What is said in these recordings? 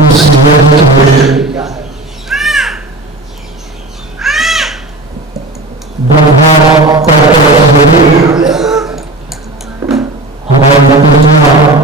इस यज्ञ में ब्रह्मा हमारी दुनिया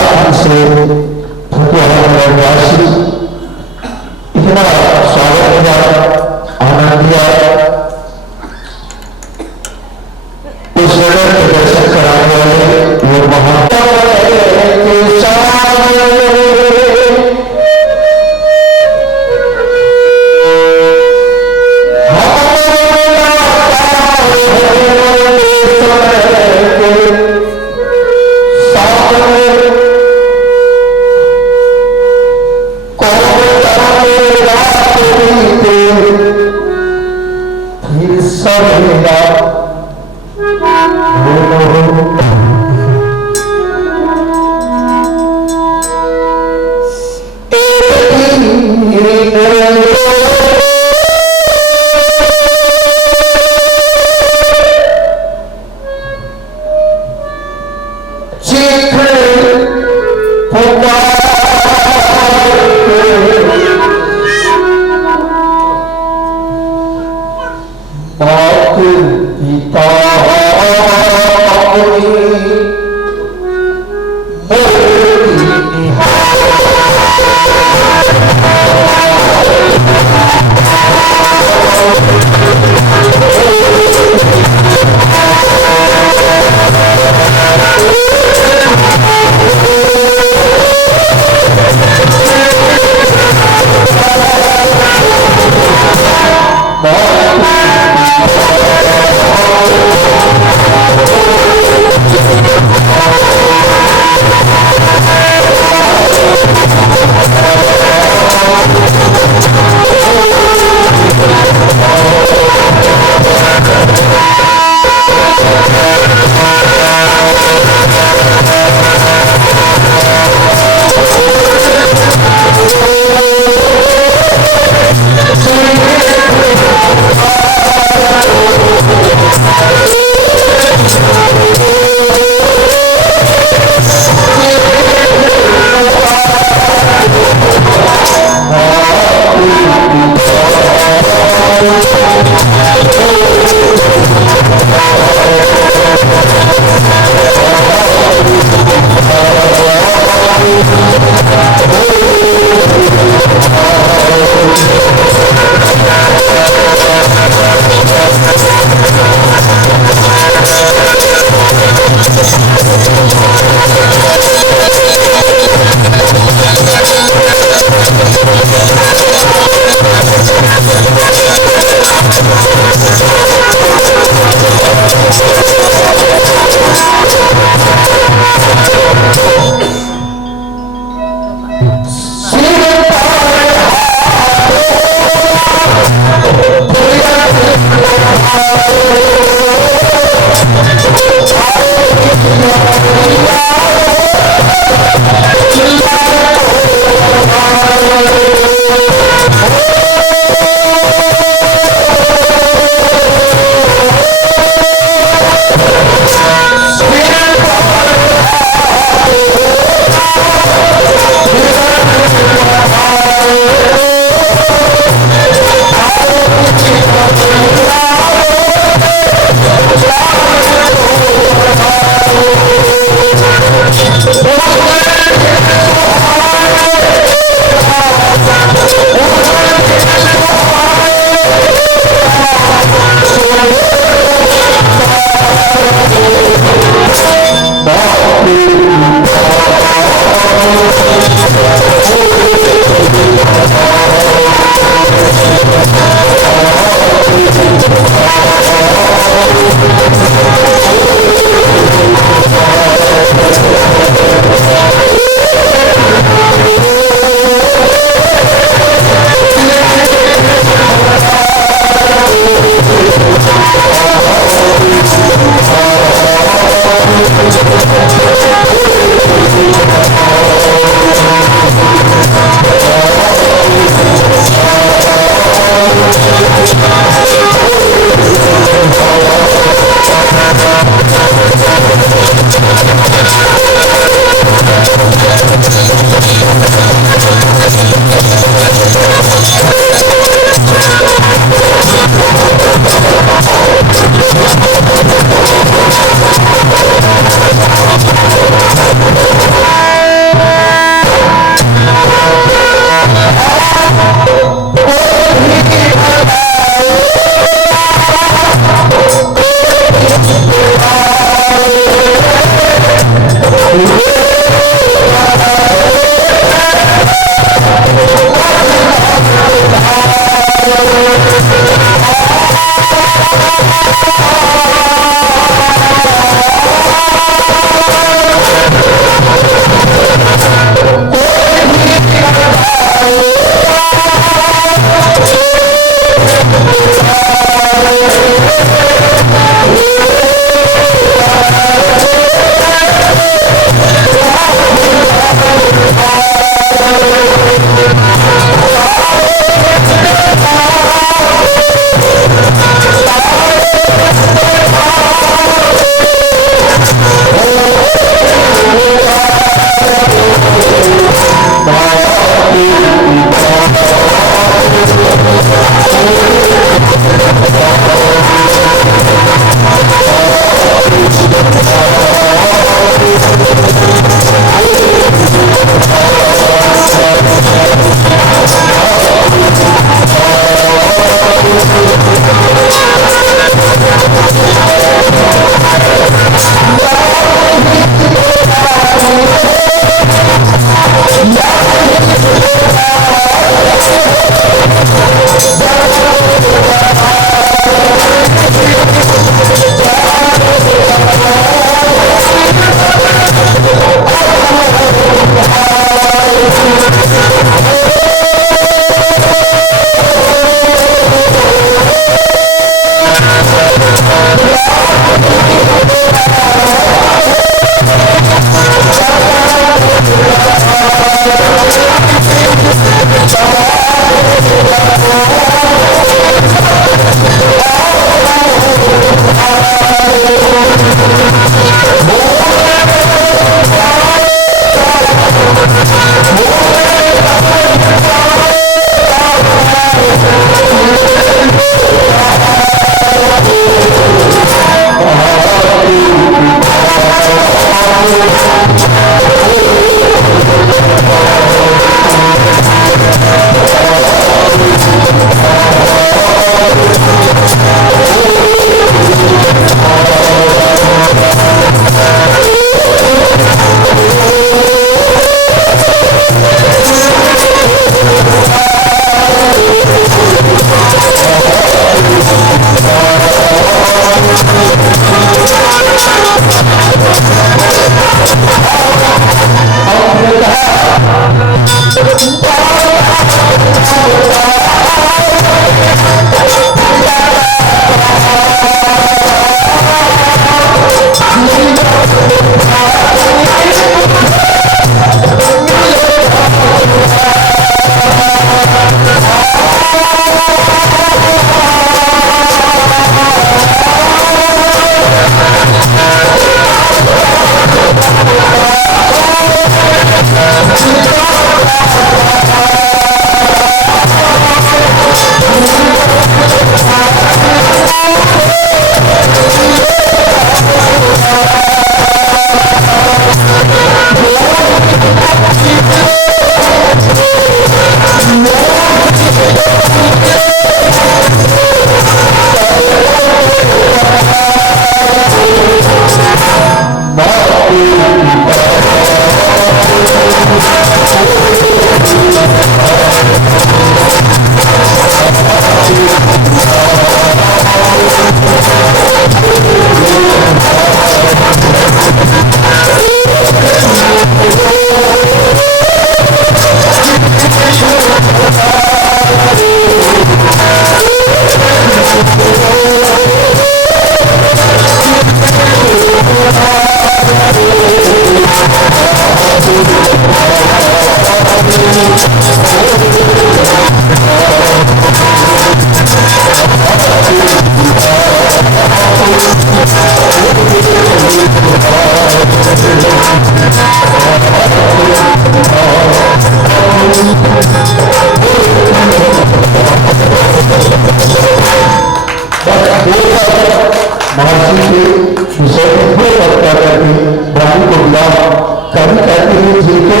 महाराष्ट्र के विषय में चर्चा करके वाणी को बुलाओ। कभी कहते हैं जिनके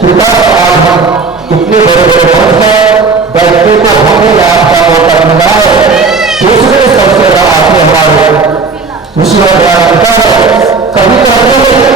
पिता आज हम इतने बड़े बड़े मंच हैं बैठने को हमें आपका मौका मिला है। दूसरे सबसे आगे हमारे विश्वविद्यालय पिता है। कभी कहते हैं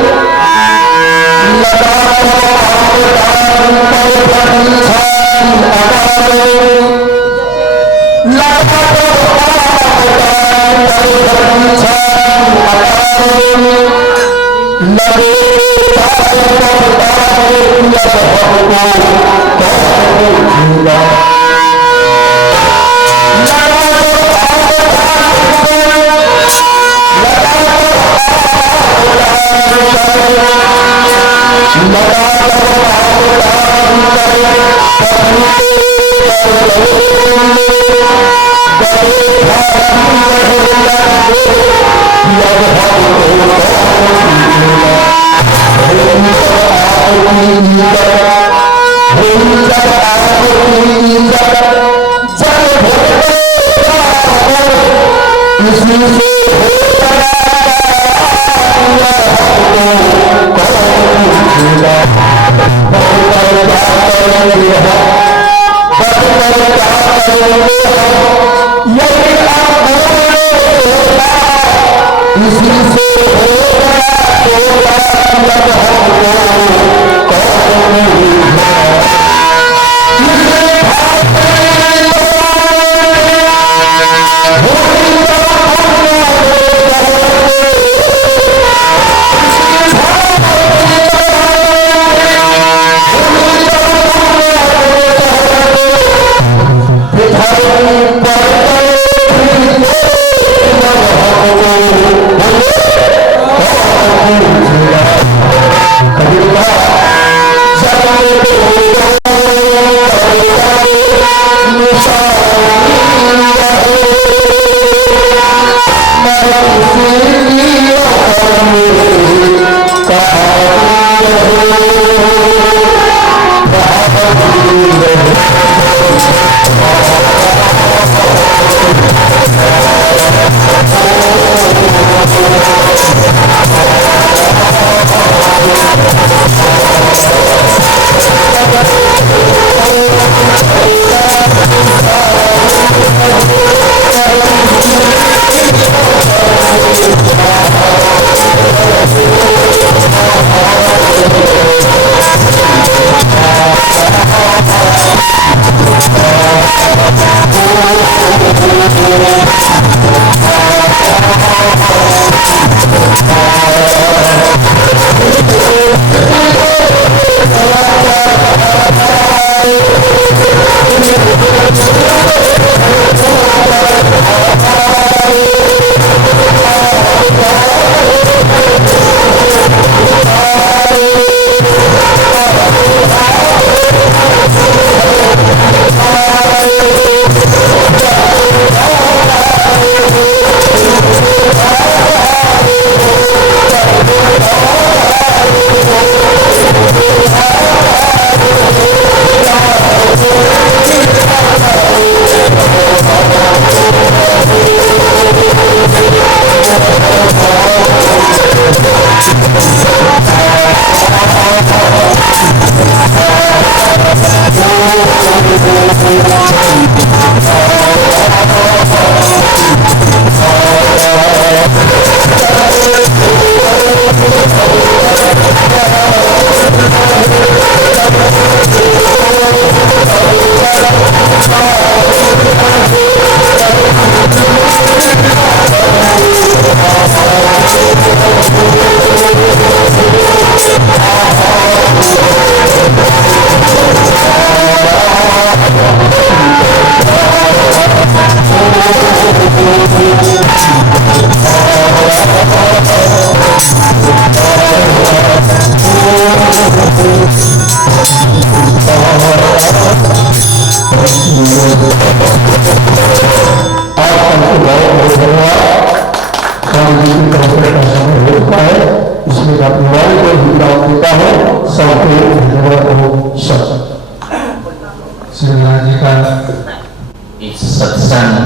इस सत्संग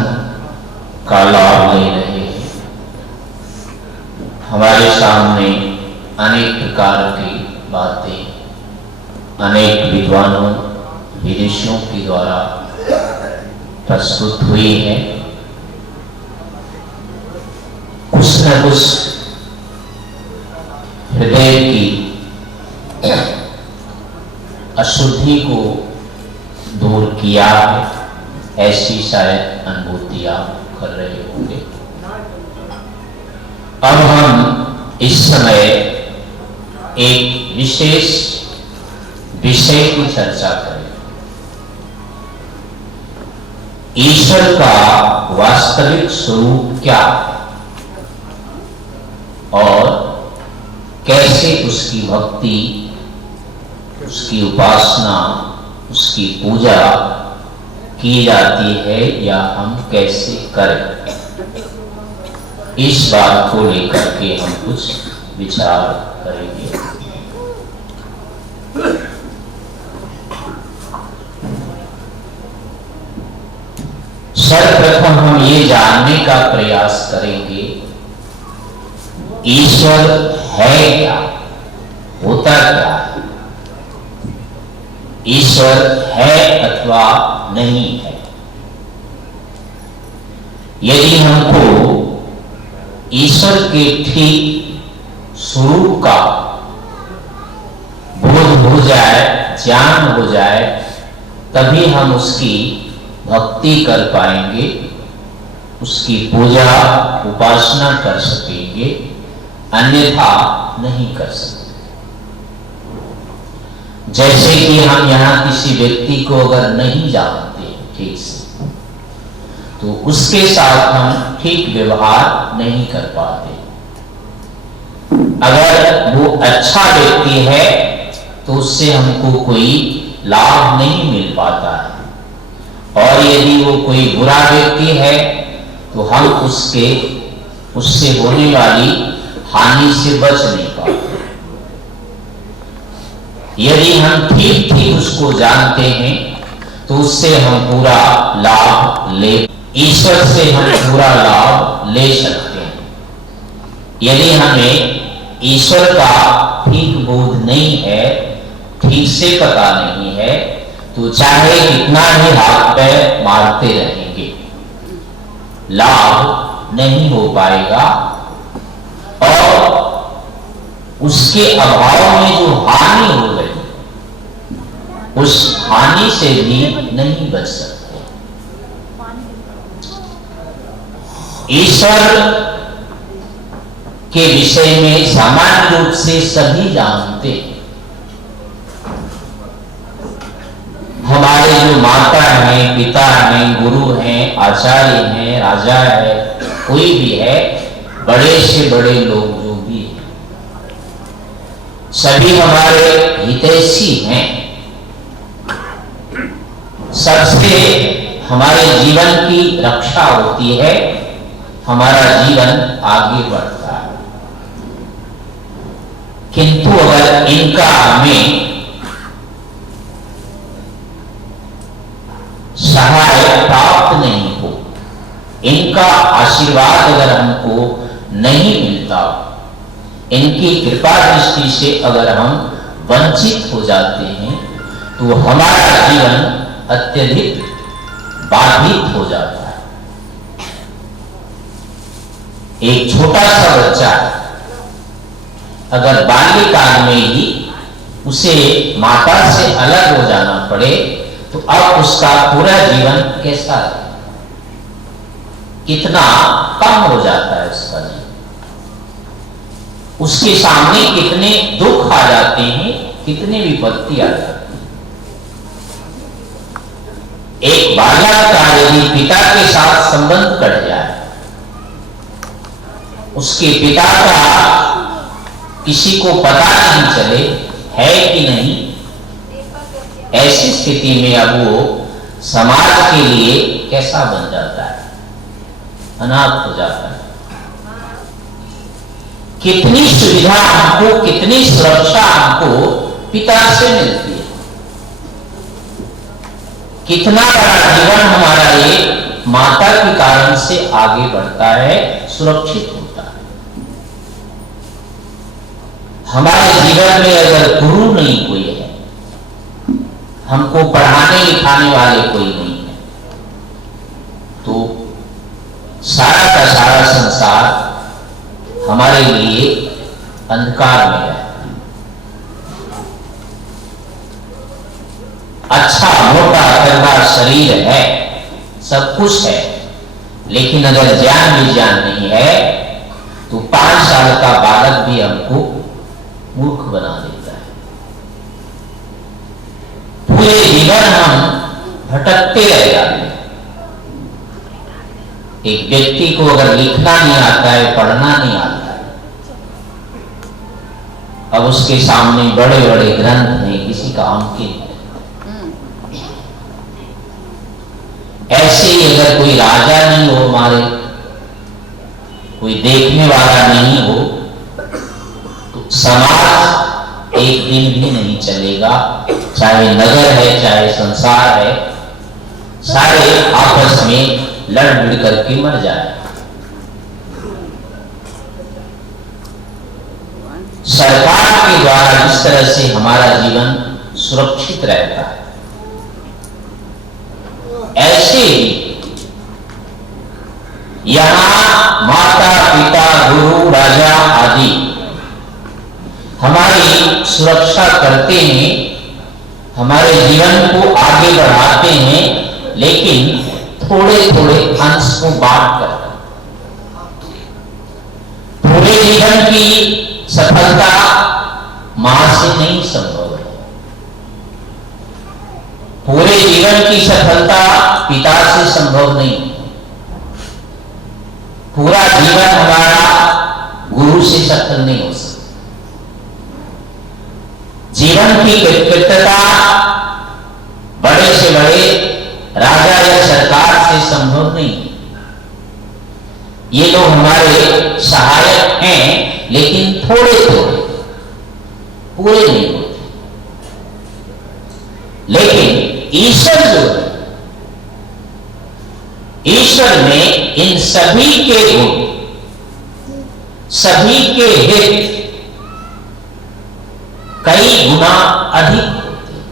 का लाभ ले रहे हैं। हमारे सामने अनेक प्रकार की बातें अनेक विद्वानों विदेशियों के द्वारा प्रस्तुत हुई है। कुछ न कुछ हृदय की अशुद्धि को दूर किया है, ऐसी शायद अनुभूति आप कर रहे होंगे। अब हम इस समय एक विशेष विषय की चर्चा करें। ईश्वर का वास्तविक स्वरूप क्या और कैसे उसकी भक्ति, उसकी उपासना, उसकी पूजा की जाती है या हम कैसे करें, इस बात को लेकर के हम कुछ विचार करेंगे। सर्वप्रथम हम ये जानने का प्रयास करेंगे ईश्वर है क्या, होता क्या है, ईश्वर है अथवा नहीं है। यदि हमको ईश्वर के ठीक स्वरूप का बोध हो जाए, ज्ञान हो जाए, तभी हम उसकी भक्ति कर पाएंगे, उसकी पूजा उपासना कर सकेंगे, अन्यथा नहीं कर सकते। जैसे कि हम यहाँ किसी व्यक्ति को अगर नहीं जानते ठीक से, तो उसके साथ हम ठीक व्यवहार नहीं कर पाते। अगर वो अच्छा व्यक्ति है तो उससे हमको कोई लाभ नहीं मिल पाता है, और यदि वो कोई बुरा व्यक्ति है तो हम उससे होने वाली हानि से बच नहीं पाते। यदि हम ठीक ठीक उसको जानते हैं तो उससे हम पूरा लाभ ले, ईश्वर से हम पूरा लाभ ले सकते हैं। यदि हमें ईश्वर का ठीक बोध नहीं है, ठीक से पता नहीं है, तो चाहे कितना ही हाथ पैर मारते रहेंगे, लाभ नहीं हो पाएगा, और उसके अभाव में जो हानि हो गई, उस हानि से भी नहीं बच सकते। ईश्वर के विषय में सामान्य रूप से सभी जानते हैं। हमारे जो माता हैं, पिता हैं, गुरु हैं, आचार्य हैं, राजा है, कोई भी है, बड़े से बड़े लोग जो भी हैं, सभी हमारे हितैषी हैं। सबसे हमारे जीवन की रक्षा होती है, हमारा जीवन आगे बढ़ता है। किंतु अगर इनका हमें सहाय प्राप्त नहीं हो, इनका आशीर्वाद अगर हमको नहीं मिलता, इनकी कृपा दृष्टि से अगर हम वंचित हो जाते हैं, तो हमारा जीवन अत्यधिक बाधित हो जाता है। एक छोटा सा बच्चा अगर बाल्यकाल में ही उसे माता से अलग हो जाना पड़े, तो अब उसका पूरा जीवन कैसा है, कितना कम हो जाता है उसका जीवन, उसके सामने कितने दुख आ जाते हैं, कितनी विपत्ति आ जाती है। एक बालक का यदि पिता के साथ संबंध कट जाए, उसके पिता का किसी को पता नहीं चले है कि नहीं, ऐसी स्थिति में अब वो समाज के लिए कैसा बन जाता है, अनाथ हो जाता है। कितनी सुविधा हमको, कितनी सुरक्षा हमको पिता से मिलती है, कितना बड़ा जीवन हमारा ये माता के कारण से आगे बढ़ता है, सुरक्षित होता है। हमारे जीवन में अगर गुरु नहीं कोई है, हमको पढ़ाने लिखाने वाले कोई नहीं है, तो सारा का सारा संसार हमारे लिए अंधकार में है। अच्छा मोटा तगड़ा शरीर है, सब कुछ है, लेकिन अगर ज्ञान भी ज्ञान नहीं है तो 5 साल का बालक भी हमको मूर्ख बना देता है। पूरे जीवन हम भटकते रह जाते हैं। एक व्यक्ति को अगर लिखना नहीं आता है, पढ़ना नहीं आता है, अब उसके सामने बड़े बड़े ग्रंथ हैं, किसी काम के नहीं। ऐसे ही अगर कोई राजा नहीं हो, हमारे कोई देखने वाला नहीं हो, तो समाज एक दिन भी नहीं चलेगा। चाहे नगर है, चाहे संसार है, सारे आपस में लड़ भिड़ करके मर जाए। सरकार के द्वारा जिस तरह से हमारा जीवन सुरक्षित रहता है, ऐसे ही यहां माता पिता गुरु राजा आदि हमारी सुरक्षा करते हैं, हमारे जीवन को आगे बढ़ाते हैं, लेकिन थोड़े थोड़े अंश को बांट कर। पूरे जीवन की सफलता मां से नहीं संभव है, पूरे जीवन की सफलता पिता से संभव नहीं, पूरा जीवन हमारा गुरु से सफल नहीं हो सकता। जीवन की कृतज्ञता बड़े से बड़े राजा या सरकार से संभव नहीं। ये लोग हमारे सहायक हैं, लेकिन थोड़े थोड़े, पूरे नहीं होते। लेकिन ईश्वर जो है, ईश्वर में इन सभी के गुण, सभी के हित कई गुना अधिक होते हैं।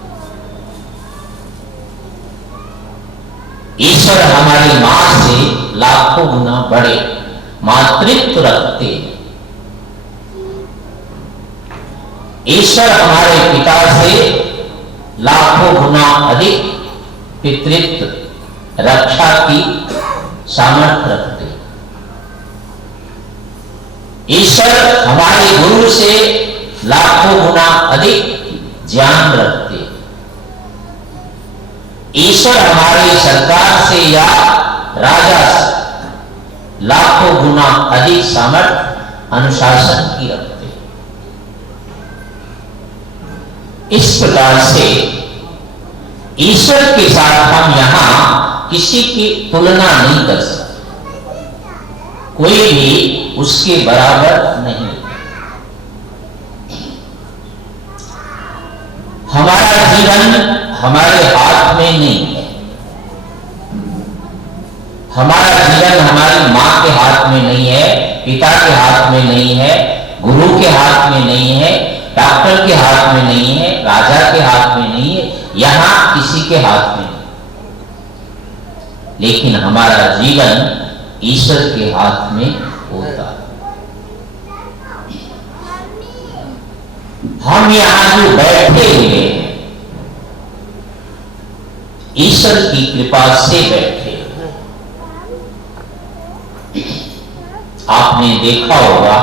ईश्वर हमारी मां से लाखों गुना बड़े मातृत्व रखते हैं। ईश्वर हमारे पिता से लाखों गुना अधिक पितृत्व रक्षा की सामर्थ्य रखते। ईश्वर हमारे गुरु से लाखों गुना अधिक ज्ञान रखते। ईश्वर हमारी सरकार से या राजा से लाखों गुना अधिक सामर्थ्य अनुशासन की रखते। इस प्रकार से ईश्वर के साथ हम यहां किसी की तुलना नहीं कर सकते, कोई भी उसके बराबर नहीं। हमारा जीवन हमारे हाथ में नहीं है, हमारा जीवन हमारी मां के हाथ में नहीं है, पिता के हाथ में नहीं है, गुरु के हाथ में नहीं है, डॉक्टर के हाथ में नहीं है, राजा के हाथ में नहीं है, यहां किसी के हाथ में नहीं। लेकिन हमारा जीवन ईश्वर के हाथ में होता है। हम यहां जो बैठे हुए हैं, ईश्वर की कृपा से बैठे। आपने देखा होगा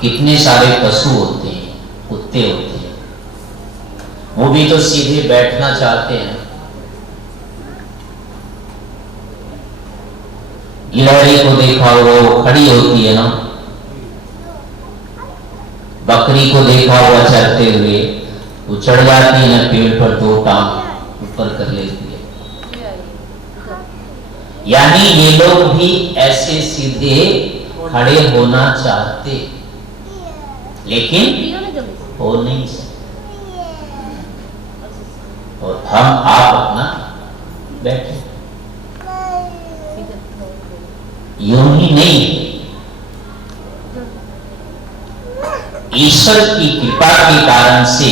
कितने सारे पशु होते हैं, कुत्ते होते हैं, वो भी तो सीधे बैठना चाहते हैं। गिलहरी को देखा होगा, वो खड़ी होती है ना। बकरी को देखा हुआ चलते हुए, वो चढ़ जाती है ना पेड़ पर, 2 टांग ऊपर कर लेती है। यानी ये लोग भी ऐसे सीधे खड़े होना चाहते, लेकिन हो नहीं सकते। और हम आप अपना बैठे यूं ही नहीं, ईश्वर की कृपा के कारण से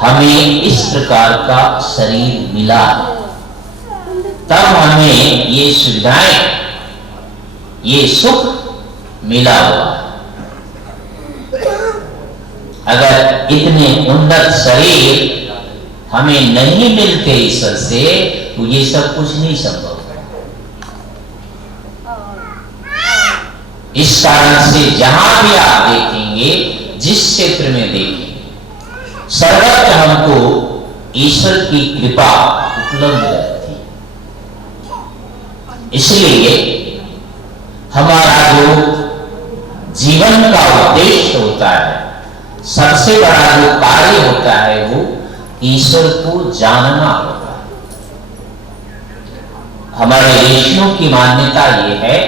हमें इस प्रकार का शरीर मिला, तब हमें ये सुविधाएं, ये सुख मिला हुआ। अगर इतने उन्नत शरीर हमें नहीं मिलते ईश्वर से, तो ये सब कुछ नहीं संभव। इस कारण से जहां भी आप देखेंगे, जिस क्षेत्र में देखेंगे, सर्वत्र हमको ईश्वर की कृपा उपलब्ध रहती है। इसलिए हमारा जो जीवन का उद्देश्य होता है, सबसे बड़ा जो कार्य होता है, वो ईश्वर को जानना होता है। हमारे ऋषियों की मान्यता ये है,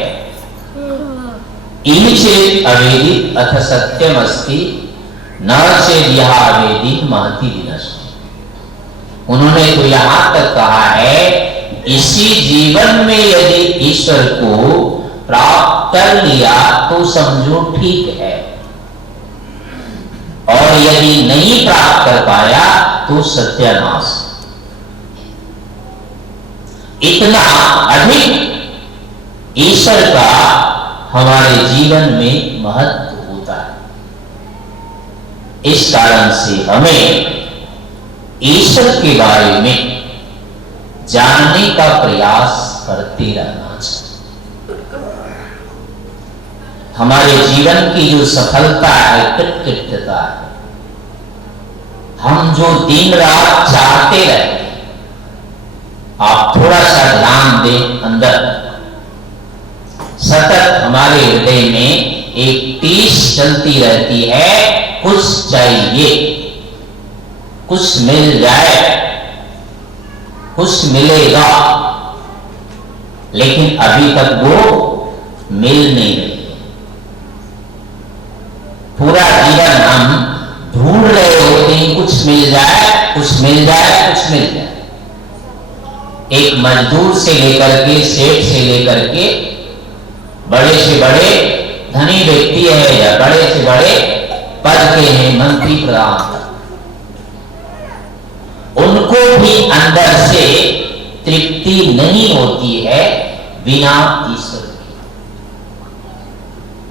इन चेत अवेदित अथ सत्यम अस्ति, न चेत यह अवेदित महति विनष्टि। उन्होंने तो यहां तक कहा है, इसी जीवन में यदि ईश्वर को प्राप्त कर लिया तो समझो ठीक है, और यदि नहीं प्राप्त कर पाया तो सत्यानाश। इतना अधिक ईश्वर का हमारे जीवन में महत्व होता है। इस कारण से हमें ईश्वर के बारे में जानने का प्रयास करते रहना चाहिए। हमारे जीवन की जो सफलता है, कृतकृत्यता है, हम जो दिन रात चाहते रहते हैं, आप थोड़ा सा ध्यान दें अंदर, सतत हमारे हृदय में एक टीस चलती रहती है, कुछ चाहिए, कुछ मिल जाए, कुछ मिलेगा, लेकिन अभी तक वो मिल नहीं रही। पूरा जीवन हम ढूंढ रहे होते हैं, कुछ मिल जाए, कुछ मिल जाए, कुछ मिल जाए। एक मजदूर से लेकर के, सेठ से लेकर के, बड़े से बड़े धनी व्यक्ति है या बड़े से बड़े पद के हैं, मंत्री प्रधान, उनको भी अंदर से तृप्ति नहीं होती है बिना ईश्वर के।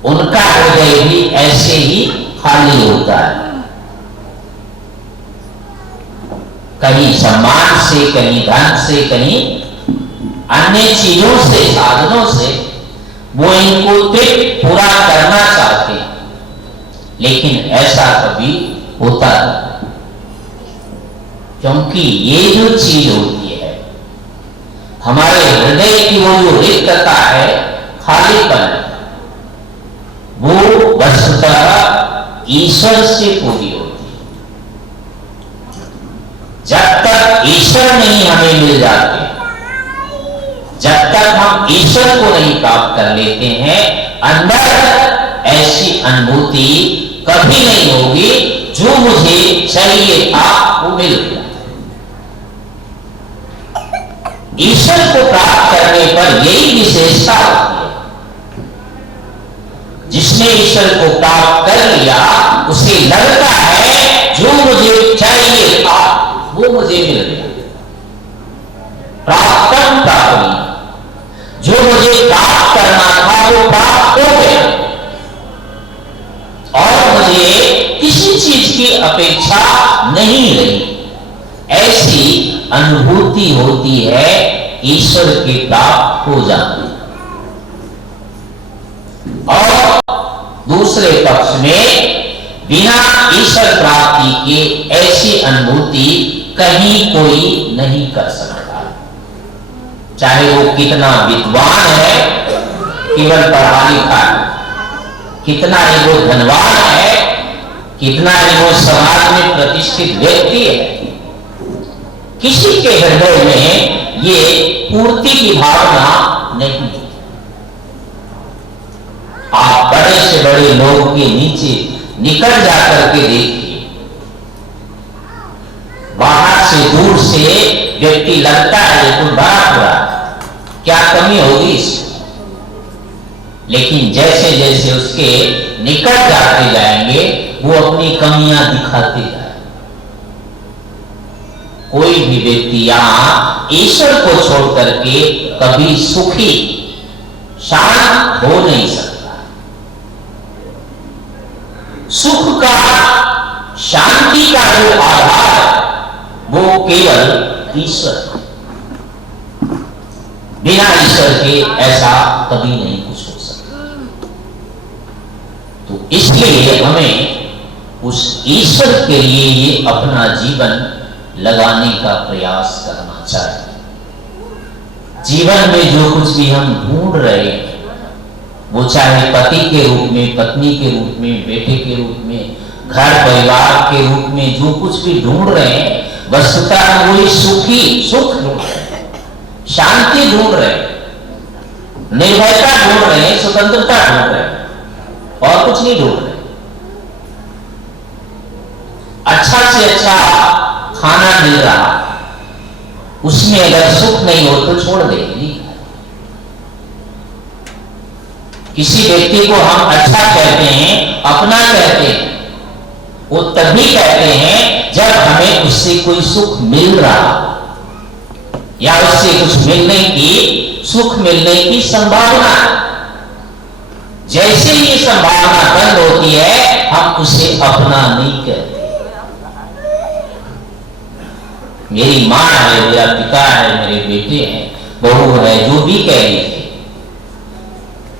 उनका हृदय भी ऐसे ही खाली होता है। कहीं सम्मान से, कहीं धन से, कहीं अन्य चीजों से, साधनों से वो इनको तृप्त पूरा करना चाहते हैं, लेकिन ऐसा कभी होता नहीं। क्योंकि ये जो चीज होती है, हमारे हृदय की वो जो रिक्तता है, खालीपन, वो वस्तुतः ईश्वर से पूरी होती है। जब तक ईश्वर नहीं हमें मिल जाते, जब तक हम ईश्वर को नहीं प्राप्त कर लेते हैं, अंदर ऐसी अनुभूति कभी नहीं होगी, जो मुझे चाहिए था वो मिल गया। ईश्वर को प्राप्त करने पर यही विशेषता होती है। जिसने ईश्वर को प्राप्त कर लिया, उसे लगता है जो मुझे चाहिए था वो मुझे मिल गया। प्राप्त प्राप्त, जो मुझे प्राप्त करना था वो प्राप्त हो गया, और मुझे किसी चीज की अपेक्षा नहीं रही। ऐसी अनुभूति होती है ईश्वर के प्राप्त हो जाने। और दूसरे पक्ष में बिना ईश्वर प्राप्ति के ऐसी अनुभूति कहीं कोई नहीं कर सकता। चाहे वो कितना विद्वान है, केवल पढ़ा लिखा है, कितना ही वो धनवान है, कितना ही वो समाज में प्रतिष्ठित व्यक्ति है, किसी के हृदय में ये पूर्ति की भावना नहीं। आप बड़े से बड़े लोग के नीचे निकल जाकर के देखिए, बाहर से दूर से व्यक्ति लगता है लेकिन बड़ा बुरा, क्या कमी होगी इसमें? लेकिन जैसे जैसे उसके निकट जाते जाएंगे वो अपनी कमियां दिखाते जाएंगे। कोई भी व्यक्ति यहां ईश्वर को छोड़ करके कभी सुखी शांत हो नहीं सकता। सुख का, शांति का जो आधार है वो केवल ईश्वर है। बिना ईश्वर के ऐसा कभी नहीं कुछ हो सकता। तो इसलिए हमें उस ईश्वर के लिए ये अपना जीवन लगाने का प्रयास करना चाहिए। जीवन में जो कुछ भी हम ढूंढ रहे हैं, वो चाहे पति के रूप में, पत्नी के रूप में, बेटे के रूप में, घर परिवार के रूप में जो कुछ भी ढूंढ रहे हैं, वस्तुतः वही सुख ढूंढ रहे हैं, शांति ढूंढ रहे हैं, निर्भयता ढूंढ रहे हैं, स्वतंत्रता ढूंढ रहे हैं, और कुछ नहीं ढूंढ रहे। अच्छा से अच्छा खाना मिल रहा, उसमें अगर सुख नहीं हो तो छोड़ देंगे। किसी व्यक्ति को हम अच्छा कहते हैं, अपना कहते हैं, वो तभी कहते हैं जब हमें उससे कोई सुख मिल रहा या उससे कुछ सुख मिलने की संभावना है। जैसे ये संभावना बंद होती है, हम उसे अपना नहीं कहते। मेरी मां है, मेरा पिता है, मेरे बेटे हैं, बहू है, जो भी कह लीजिए,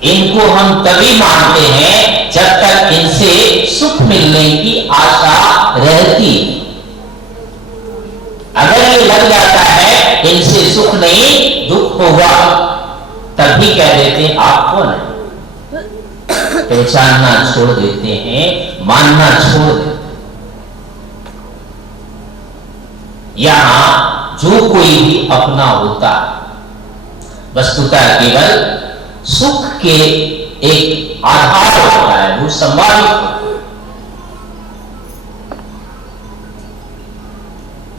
इनको हम तभी मानते हैं जब तक इनसे सुख मिलने की आशा रहती। अगर ये लग जाता है इनसे सुख नहीं दुख होगा, तभी कह देते हैं आप कौन है। पहचानना छोड़ देते हैं, मानना छोड़ देते हैं। यहां जो कोई भी अपना होता है, वस्तुतः केवल सुख के एक आधार होता है, वो संभावित होता है।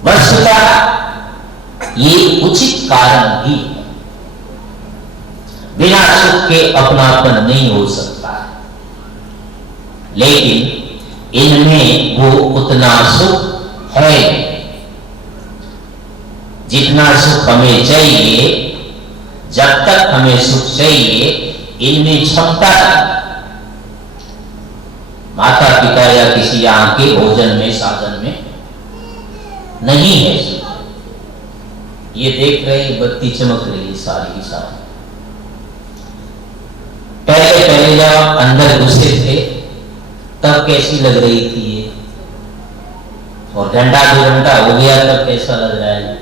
वस्तुतः ये उचित कारण भी है। बिना सुख के अपनापन नहीं हो सकता है, लेकिन इनमें वो उतना सुख है जितना सुख हमें चाहिए। जब तक हमें सुख चाहिए, इनमें क्षमता है। माता पिता या किसी यहाँ के भोजन में, साधन में नहीं है सुख। ये देख रहे बत्ती चमक रही सारी की सारी। पहले जब अंदर घुसे थे तब कैसी लग रही थी ये, और घंटा 2 घंटा हो गया तब कैसा लग रहा है।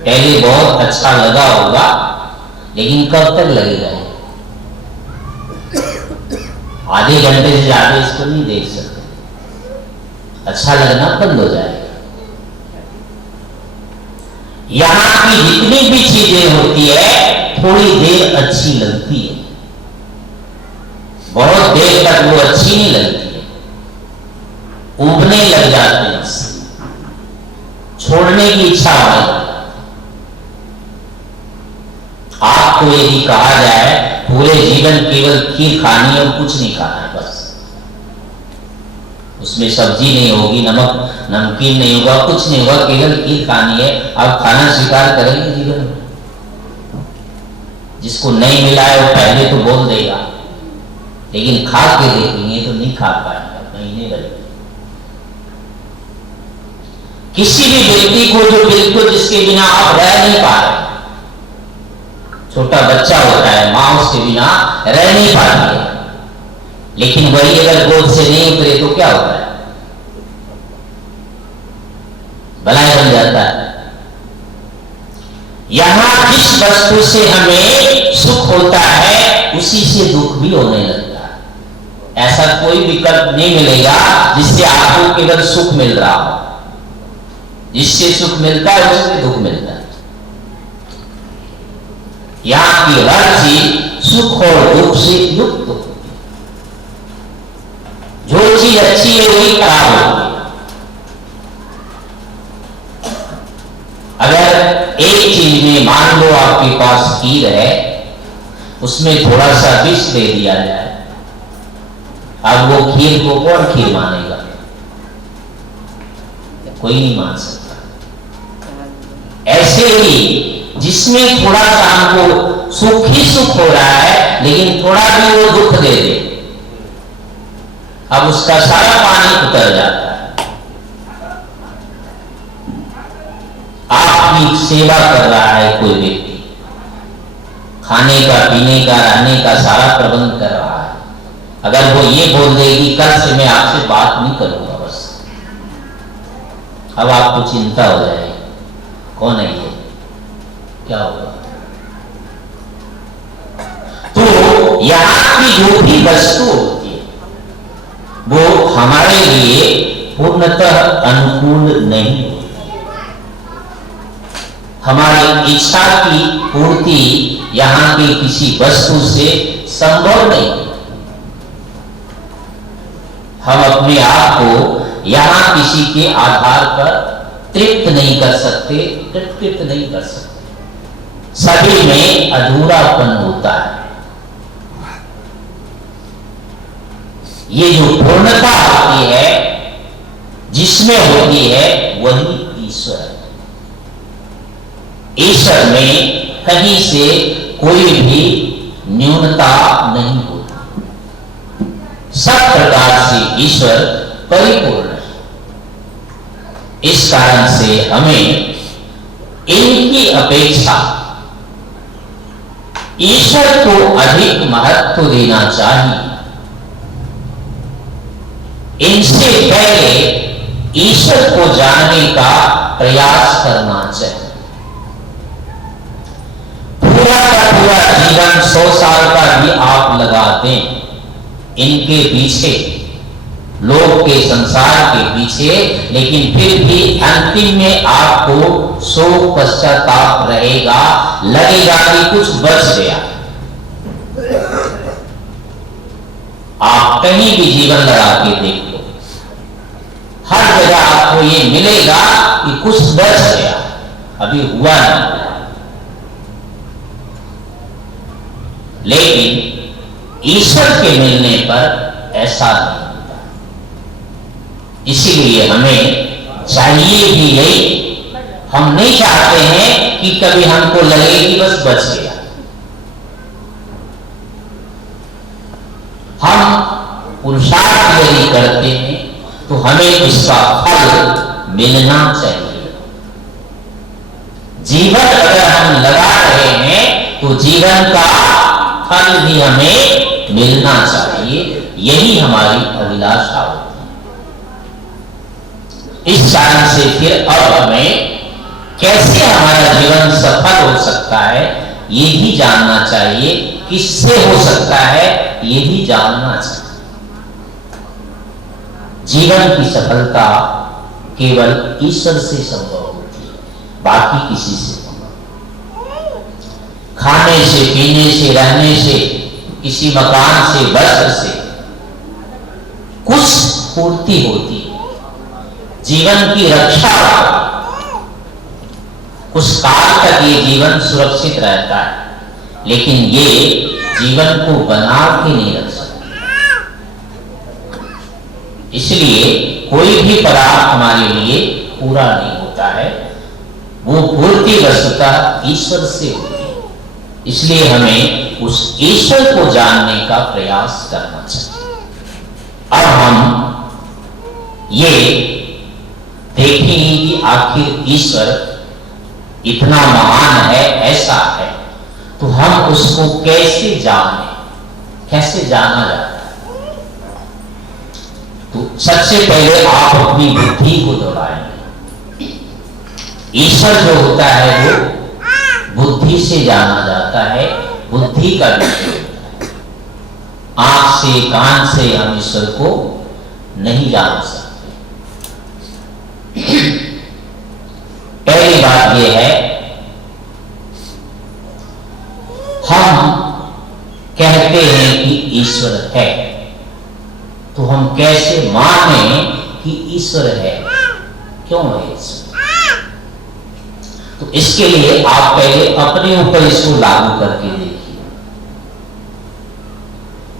पहले बहुत अच्छा लगा होगा, लेकिन कब तक लगेगा? आधे घंटे से ज्यादा इसको नहीं देख सकते, अच्छा लगना बंद हो जाएगा। यहां की जितनी भी चीजें होती है, थोड़ी देर अच्छी लगती है, बहुत देर तक वो अच्छी नहीं लगती है, उबने लग जाते हैं, छोड़ने की इच्छा होती। आपको यदि कहा जाए पूरे जीवन केवल खीर खानी है और कुछ नहीं खाना है, बस उसमें सब्जी नहीं होगी, नमक नमकीन नहीं होगा, कुछ नहीं होगा, केवल खीर खानी है, आप खाना स्वीकार करेंगे जीवन में? जिसको नहीं मिला है वो पहले तो बोल देगा, लेकिन खा के देखेंगे तो नहीं खा पाएंगे, महीने भर। किसी भी व्यक्ति को जो बिल्कुल जिसके बिना आप रह नहीं पा रहे, छोटा बच्चा होता है, मां उसके बिना रह नहीं पाती है, लेकिन वही अगर गोद से नहीं उतरे तो क्या होता है? बलाय बन जाता है। यहां जिस वस्तु से हमें सुख होता है, उसी से दुख भी होने लगता है। ऐसा कोई विकल्प नहीं मिलेगा जिससे आपको केवल सुख मिल रहा हो। जिससे सुख मिलता है उससे दुख मिलता है। यहां की हर चीज सुख और दुख से युक्त होती है। जो चीज अच्छी है वही खराब होती है। अगर एक चीज में मान लो आपके पास खीर है, उसमें थोड़ा सा विष दे दिया जाए अब वो खीर को कौन खीर मानेगा? कोई नहीं मान सकता। ऐसे ही जिसमें थोड़ा सा हमको सुख ही सुख हो रहा है, लेकिन थोड़ा भी वो दुख दे दे, अब उसका सारा पानी उतर जाता है। आपकी सेवा कर रहा है कोई व्यक्ति, खाने का, पीने का, रहने का सारा प्रबंध कर रहा है, अगर वो ये बोल दे कि कल से मैं आपसे बात नहीं करूंगा बस, अब आपको चिंता हो जाएगी, कौन है ये, क्या होगा? तो यहां की जो भी वस्तु होती है वो हमारे लिए पूर्णतः अनुकूल नहीं होती। हमारी इच्छा की पूर्ति यहां की किसी वस्तु से संभव नहीं। हम अपने आप को यहां किसी के आधार पर तृप्त नहीं कर सकते, तृप्त नहीं कर सकते। सभी में अधूरापन होता है। ये जो पूर्णता होती है, जिसमें होती है, वही ईश्वर है। ईश्वर में कहीं से कोई भी न्यूनता नहीं होती। सब प्रकार से ईश्वर परिपूर्ण है। इस कारण से हमें इनकी अपेक्षा ईश्वर को अधिक महत्व देना चाहिए। इनसे पहले ईश्वर को जानने का प्रयास करना चाहिए। पूरा का पूरा जीवन 100 साल का भी आप लगा दें इनके पीछे, लोग के संसार के पीछे, लेकिन फिर भी अंतिम में आपको शोक पश्चाताप रहेगा, लगेगा कि कुछ बच गया। आप कहीं भी जीवन लगा के देख लो, हर जगह आपको ये मिलेगा कि कुछ बच गया, अभी हुआ नहीं। लेकिन ईश्वर के मिलने पर ऐसा नहीं होता। इसीलिए हमें चाहिए भी यही, हम नहीं चाहते हैं कि कभी हमको लगे कि बस बच गया। हम पुरुषार्थ यदि करते हैं तो हमें उसका फल मिलना चाहिए। जीवन अगर हम लगा रहे हैं तो जीवन का फल भी हमें मिलना चाहिए, यही हमारी अभिलाषा होती है। इस कारण से फिर अब हमें कैसे हमारा जीवन सफल हो सकता है ये भी जानना चाहिए, किससे हो सकता है ये भी जानना चाहिए। जीवन की सफलता केवल ईश्वर से संभव होती है, बाकी किसी से खाने से, पीने से, रहने से, किसी मकान से, वस्त्र से कुछ पूर्ति होती है, जीवन की रक्षा होती है। कुछ काल तक ये जीवन सुरक्षित रहता है, लेकिन ये जीवन को बना के नहीं रख सकता। इसलिए कोई भी पदार्थ हमारे लिए पूरा नहीं होता है, वो पूर्ति वस्तुतः ईश्वर से होती है। इसलिए हमें उस ईश्वर को जानने का प्रयास करना चाहिए। अब हम ये देखेंगे कि आखिर ईश्वर इतना महान है, ऐसा है, तो हम उसको कैसे जाने, कैसे जाना जाता है। तो सबसे पहले आप अपनी बुद्धि को दौड़ाएंगे। ईश्वर जो होता है वो बुद्धि से जाना जाता है, बुद्धि का विषय होता है। आंख से, कान से हम ईश्वर को नहीं जान सकते। पहली बात यह है, हम कहते हैं कि ईश्वर है, तो हम कैसे माने कि ईश्वर है, क्यों है ईश्वर? तो इसके लिए आप पहले अपने ऊपर इसको लागू करके देखिए।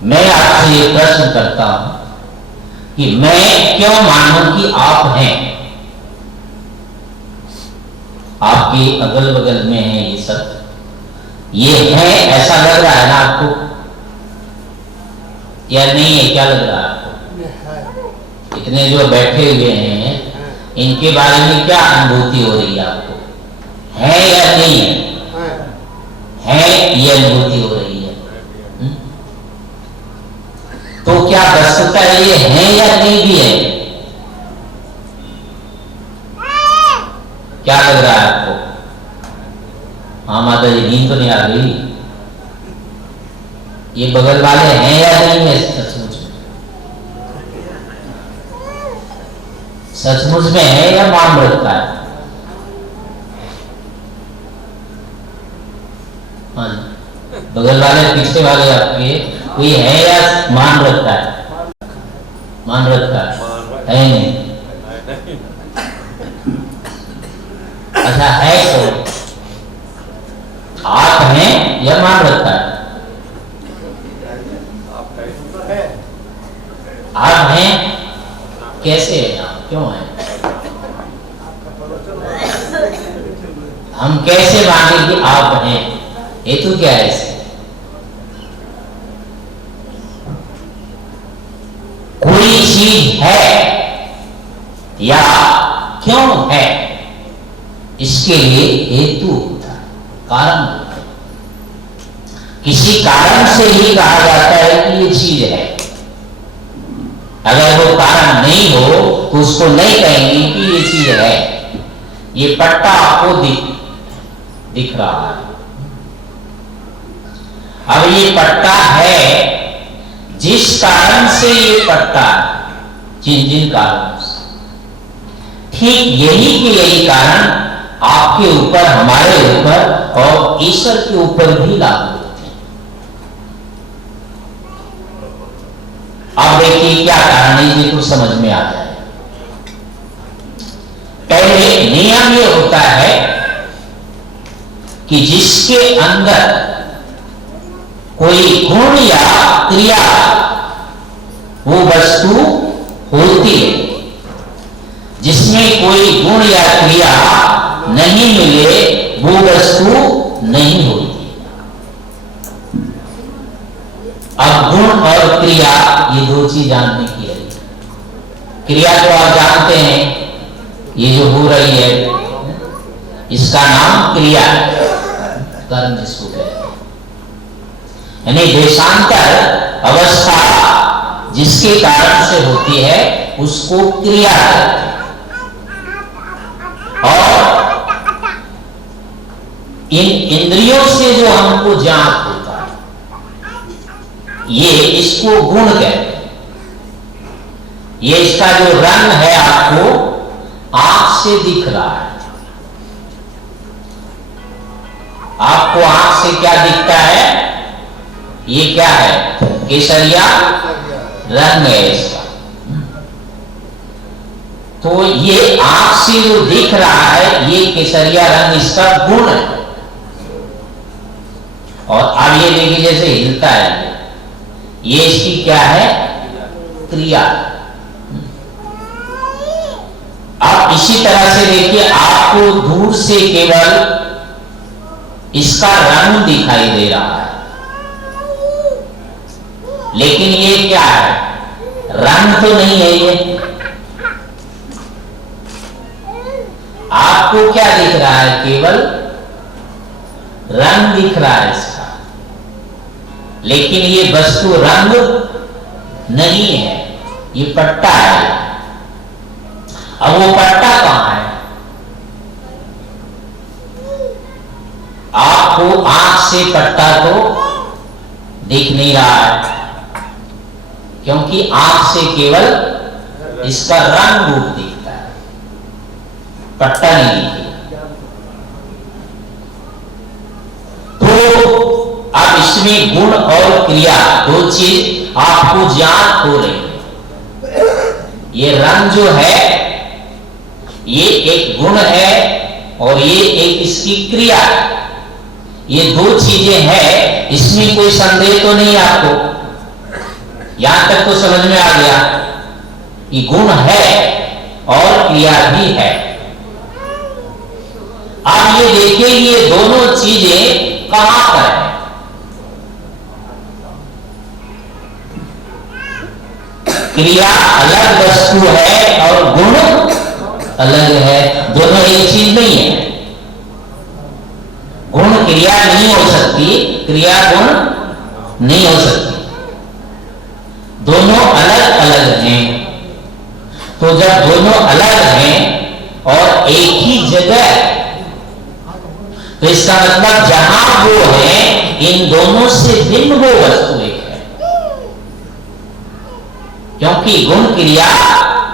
मैं आपसे ये प्रश्न करता हूं कि मैं क्यों मानूं कि आप हैं? आपके अगल बगल में है ये सब, ये है ऐसा लग रहा है ना आपको, या नहीं है? क्या लग रहा है आपको? इतने जो बैठे हुए हैं इनके बारे में क्या अनुभूति हो रही है आपको? है या नहीं है? है ये अनुभूति हो रही है। तो क्या वस्तुतः ये है या नहीं भी है? क्या लग रहा है आपको? हाँ माता जी, नींद तो नहीं आ रही? ये बगल वाले हैं या नहीं है? सचमुच में, सचमुच में है या मान रखता है? हाँ, बगल वाले पीछे वाले आपके कोई है या मान रखता है? मान रखता है नहीं? अच्छा है तो आप हैं या मान रखता है? आप हैं? कैसे हैं आप? क्यों हैं? हम कैसे माने कि आप हैं? हेतु क्या है इससे? कोई चीज है या क्यों है, इसके लिए हेतु होता है, कारण होता है। किसी कारण से ही कहा जाता है कि ये चीज है। अगर वो कारण नहीं हो तो उसको नहीं कहेंगे कि ये चीज है। ये पट्टा आपको दिख रहा है। अब ये पट्टा है, जिस कारण से ये पट्टा है, जिन कारणों से, ठीक यही के यही कारण आपके ऊपर, हमारे ऊपर और ईश्वर के ऊपर भी लागू होते हैं। अब देखिए क्या कारण है, ये तो समझ में आ जाए। पहले नियम ये होता है कि जिसके अंदर कोई गुण या क्रिया, वो वस्तु होती है। जिसमें कोई गुण या क्रिया नहीं मिले वो वस्तु नहीं होती। अब गुण और क्रिया ये दो चीज जानने की है। क्रिया तो आप जानते हैं, ये जो हो रही है इसका नाम क्रिया है, कर्म जिसको कहते हैं। यानी देशांतर अवस्था जिसके कारण से होती है उसको क्रिया कहते हैं। और इन इंद्रियों से जो हमको ज्ञात होता है ये इसको गुण कहते हैं। ये इसका जो रंग है आपको आंख से दिख रहा है। आपको आंख से क्या दिखता है? ये क्या है? केसरिया रंग है इसका। तो ये आंख से जो दिख रहा है ये केसरिया रंग इसका गुण है। और अब ये देखिए जैसे हिलता है, ये इसकी क्या है? क्रिया। अब इसी तरह से देखिए आपको दूर से केवल इसका रंग दिखाई दे रहा है, लेकिन ये क्या है? रंग तो नहीं है। ये आपको क्या दिख रहा है? केवल रंग दिख रहा है इसका, लेकिन ये वस्तु रंग नहीं है, ये पट्टा है। अब वो पट्टा कहां है? आपको आंख से पट्टा तो दिख नहीं रहा है, क्योंकि आंख से केवल इसका रंग रूप दिखता है, पट्टा नहीं दिखता। तो अब इसमें गुण और क्रिया दो चीज आपको ज्ञात हो रही है। ये रंग जो है ये एक गुण है और ये एक इसकी क्रिया है। ये दो चीजें हैं, इसमें कोई संदेह तो नहीं आपको। यहां तक तो समझ में आ गया कि गुण है और क्रिया भी है। आप ये देखिए ये दोनों चीजें कहां पर है। क्रिया अलग वस्तु है और गुण अलग है, दोनों एक चीज नहीं है। गुण क्रिया नहीं हो सकती, क्रिया गुण नहीं हो सकती, दोनों अलग अलग हैं। तो जब दोनों अलग हैं और एक ही जगह, तो इसका मतलब जहां वो है इन दोनों से भिन्न वो वस्तु एक है, क्योंकि गुण क्रिया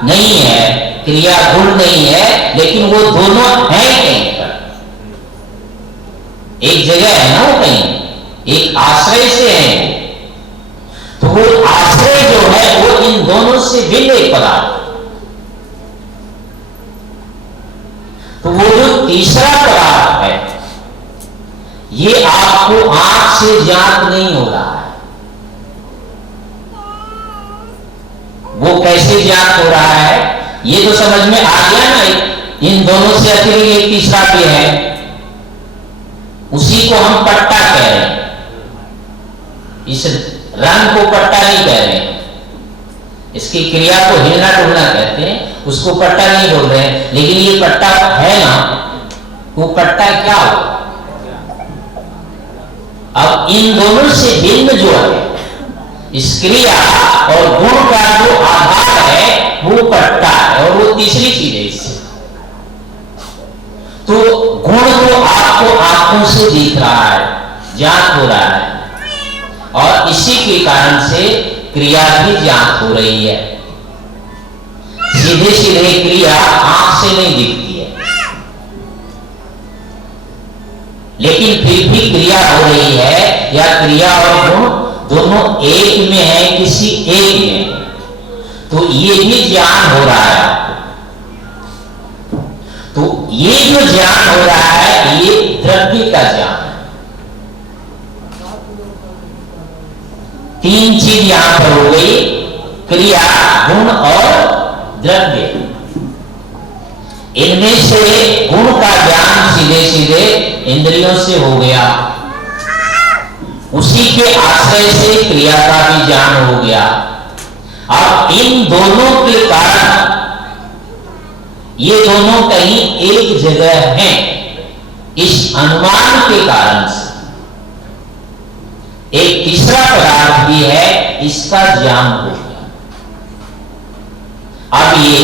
नहीं है, क्रिया गुण नहीं है, लेकिन वो दोनों हैं कहीं पर, एक जगह है ना, वो कहीं एक आश्रय से है। तो वो आश्रय जो है वो इन दोनों से भिन्न एक पदार्थ। तो वो जो तीसरा पदार्थ है ये आपको आंख से ज्ञात नहीं हो रहा है। वो कैसे ज्ञात हो रहा है ये तो समझ में आ गया ना, इन दोनों से अतिरिक्त एक तीसरा भी है, उसी को हम पट्टा कह रहे हैं। इस रंग को पट्टा नहीं कह रहे हैं, इसकी क्रिया को हिलना डुलना कहते हैं, उसको पट्टा नहीं बोल रहे हैं। लेकिन ये पट्टा है ना, वो पट्टा क्या हो। अब इन दोनों से भिन्न जो है इस क्रिया और गुण का जो आधार है वो पट्टा है और वो तीसरी चीज है इससे। तो गुण तो आपको आंखों से दिख रहा है, ज्ञात हो रहा है, और इसी के कारण से क्रिया भी ज्ञात हो रही है। सीधे सीधे क्रिया आंख से नहीं दिखती है, लेकिन फिर भी क्रिया हो रही है, या क्रिया और गुण दोनों एक में है, किसी एक में, तो ये भी ज्ञान हो रहा है आपको। तो ये जो ज्ञान हो रहा है ये द्रव्य का ज्ञान है। तीन चीज यहां पर हो गई, क्रिया, गुण और द्रव्य। इनमें से गुण का ज्ञान सीधे सीधे इंद्रियों से हो गया, उसी के आश्रय से क्रिया का भी ज्ञान हो गया। अब इन दोनों के कारण ये दोनों कहीं एक जगह हैं, इस अनुमान के कारण से एक तीसरा पदार्थ भी है, इसका ज्ञान हो गया। अब ये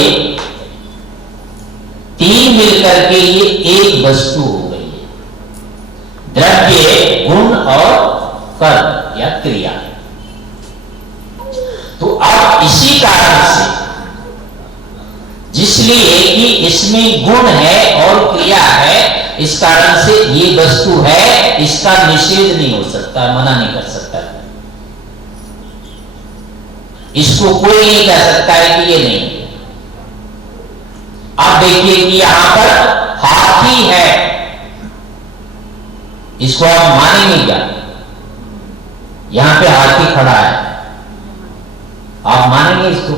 तीन मिलकर के ये एक वस्तु हो गई है, द्रव्य, गुण और कर्म या क्रिया। तो अब इसी कारण से, जिसलिए कि इसमें गुण है और क्रिया है, इस कारण से ये वस्तु है, इसका निषेध नहीं हो सकता, मना नहीं कर सकता। इसको कोई नहीं कह सकता है कि ये नहीं। आप देखिए कि यहां पर हाथी है, इसको आप मानेंगे क्या? यहां पे हाथी खड़ा है, आप मानेंगे इसको?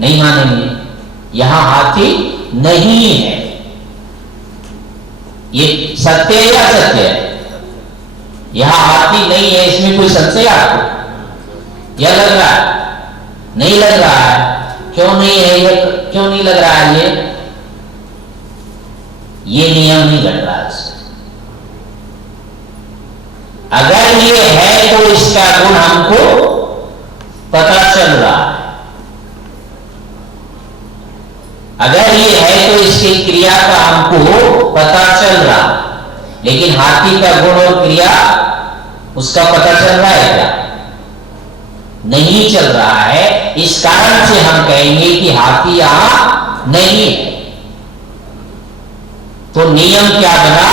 नहीं मानेंगे। यहां हाथी नहीं है, ये सत्य है या सत्य है? यहां हाथी नहीं है, इसमें कोई संशय आपको? यह लग रहा है? नहीं लग रहा है। क्यों नहीं है ये? क्यों नहीं लग रहा है ये नियम नहीं घट रहा है। अगर ये है तो इसका गुण हमको पता चल रहा है, अगर ये है तो इसकी क्रिया का हमको पता चल रहा है। लेकिन हाथी का गुण और क्रिया उसका पता चल रहा है क्या? नहीं चल रहा है। इस कारण से हम कहेंगे कि हाथी यहां नहीं है। तो नियम क्या बना?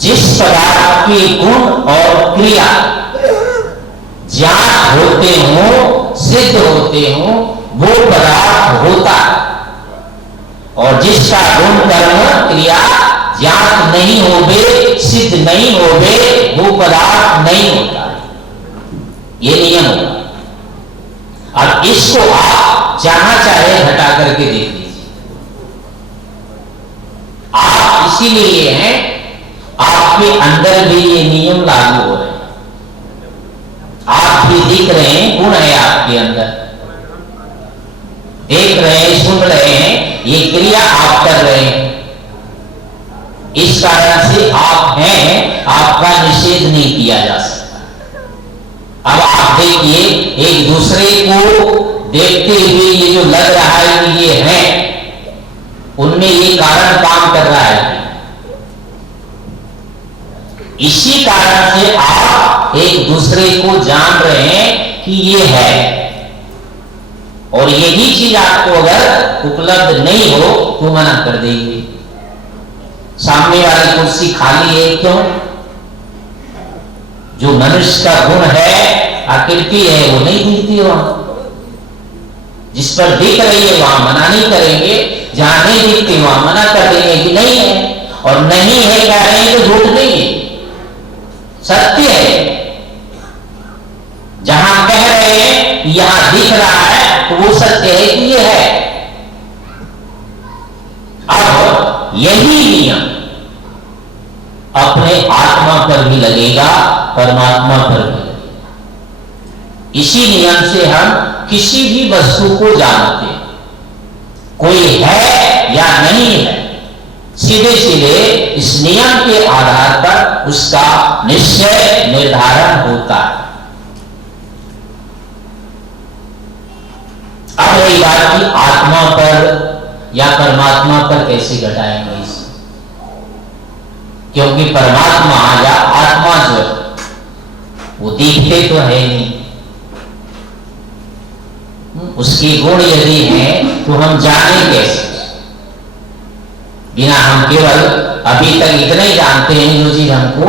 जिस पदार्थ के गुण और क्रिया ज्ञात होते हो, सिद्ध होते हो, वो पदार्थ होता है, और जिसका गुण कर्म क्रिया ज्ञात नहीं होवे, सिद्ध नहीं होवे, वो पदार्थ नहीं होता है। ये नियम होगा। अब इसको आप जहां चाहे हटा करके देख लीजिए। आप इसीलिए हैं, आपके अंदर भी ये नियम लागू हो रहे हैं। आप भी दिख रहे हैं, गुण है आपके अंदर, देख रहे हैं, सुन रहे हैं, ये क्रिया आप कर रहे हैं। इस कारण से आप हैं, आपका निषेध नहीं किया जा सकता। अब आप देखिए, एक दूसरे को देखते हुए ये जो लग रहा है कि ये है, उनमें ये कारण काम कर रहा है। इसी कारण से आप एक दूसरे को जान रहे हैं कि ये है। और यही चीज आपको अगर उपलब्ध नहीं हो तो मना कर देंगे। सामने वाली कुर्सी खाली है, क्यों? जो मनुष्य का गुण है, आकृति है, वो नहीं दिखती वहां। जिस पर दिख रही है वहां मना नहीं करेंगे, जहां नहीं दिखती वहां मना कर देंगे कि नहीं है। और नहीं है कह रहे हैं तो झूठ नहीं है, सत्य है। जहां कह रहे हैं यहां दिख रहा है तो वो सत्य है कि ये है। अब यही नियम अपने आत्मा पर भी लगेगा, परमात्मा पर भी लगेगा। इसी नियम से हम किसी भी वस्तु को जानते हैं, कोई है या नहीं है, सीधे सीधे इस नियम के आधार पर उसका निश्चय निर्धारण होता है। अब रही बात की आत्मा पर या परमात्मा पर कैसे घटाएंगे इसे, क्योंकि परमात्मा या आत्मा जो है वो दिखते तो है नहीं। उसके गुण यदि हैं तो हम जाने कैसे? बिना हम केवल अभी तक इतना ही जानते हैं, जो चीज हमको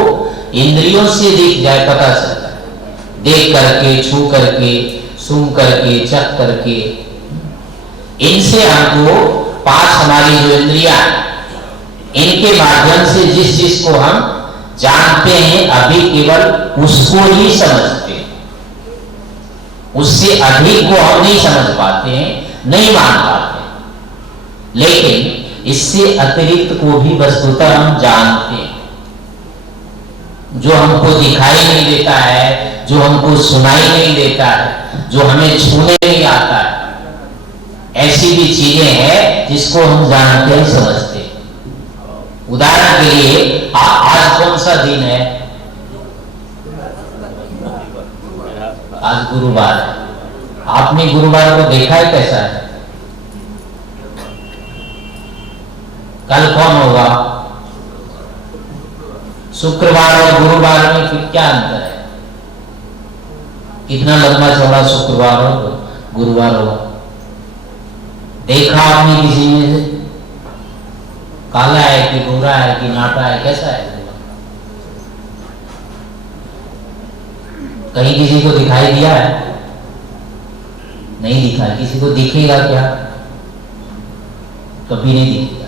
इंद्रियों से दिख जाए, पता चलता है, देख करके, छू करके, सूंघ करके, चख करके, इनसे हमको पांच हमारी जो इंद्रियां, इनके माध्यम से जिस चीज को हम जानते हैं अभी केवल उसको ही समझते हैं, उससे अधिक को हम नहीं समझ पाते हैं, नहीं मान पाते। लेकिन इससे अतिरिक्त को भी वस्तुतः हम जानते हैं, जो हमको दिखाई नहीं देता है, जो हमको सुनाई नहीं देता है, जो हमें छूने नहीं आता है, ऐसी भी चीजें हैं जिसको हम जानते हैं, समझते हैं। उदाहरण के लिए आज कौन सा दिन है? आज गुरुवार है। आपने गुरुवार को देखा है कैसा है? कल कौन होगा? शुक्रवार और गुरुवार में फिर क्या अंतर है? कितना लंबा चौड़ा शुक्रवार हो, गुरुवार हो? देखा आपने किसी में से? काला है कि गोरा है कि नाटा है, कैसा है? कहीं किसी को दिखाई दिया है? नहीं दिखा। किसी को दिखेगा क्या? कभी नहीं दिखेगा।